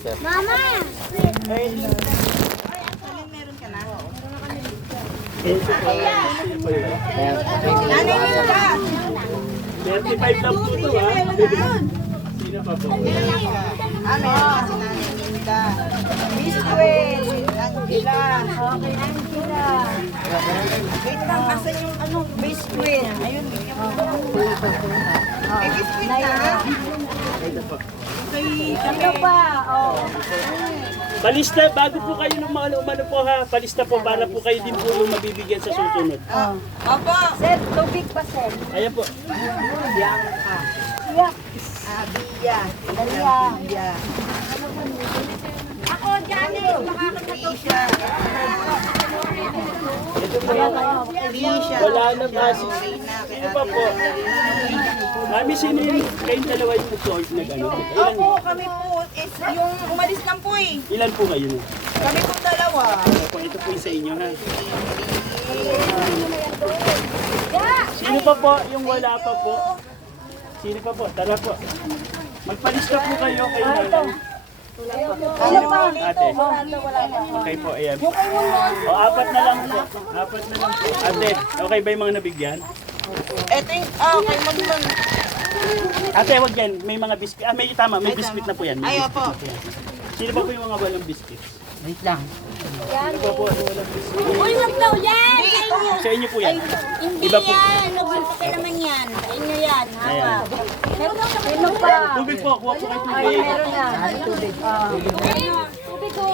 Mama! Nanay Linda! 35 lang po ito ha. Sino pa po? Amen. Kasi Nanay Linda. Biscuit. Angela. Okay, Angela. Wait lang, asan yung ano, biscuit? Ayun, bigyan mo. May biscuit na. Ano pa? Oh. Palista, bago po kayo ng mga umano po ha, palista po para po kayo din po yung mabibigyan sa susunod. Opo. Sir, tubig pa, sir. Ayan po. Bianca. Yak. Abia. Dalia. Abia. Ako, Janice. Trisha. Ito po. Trisha. Wala na ba? Reyna. Sino pa po? Mami, sino yung kayong dalawa yung nag-sort na gano'n? Opo, kami po is yung umalis lang po eh. Ilan po kayo? Kami po dalawa. Po, ito po yung sa inyo ha. Sino pa po yung wala pa po? Sino pa po? Tara po. Magpalista po kayo kay Lola. Ano pa? Ate. Okay po, ayan. O, apat na lang po. Apat na lang po. Ate, okay ba yung mga nabigyan? Eto yung, kay Magman. Ate, wag yan. May mga biscuit. Ah, may tama. May biscuit na po yan. May Ay, biscuit opo. na po yan. Sino pa po yung mga walang biscuit? Wait lang. Sino pa po yung walang biscuit? Uy, wag daw yan! Sa inyo po yan. Hindi Iba po. yan. Nagbibigay naman yan. Sa inyo yan. Ayan. Sino pa? Tubig po. Kuha po kayo tubig. Meron yan. Tubig. Tubig ko.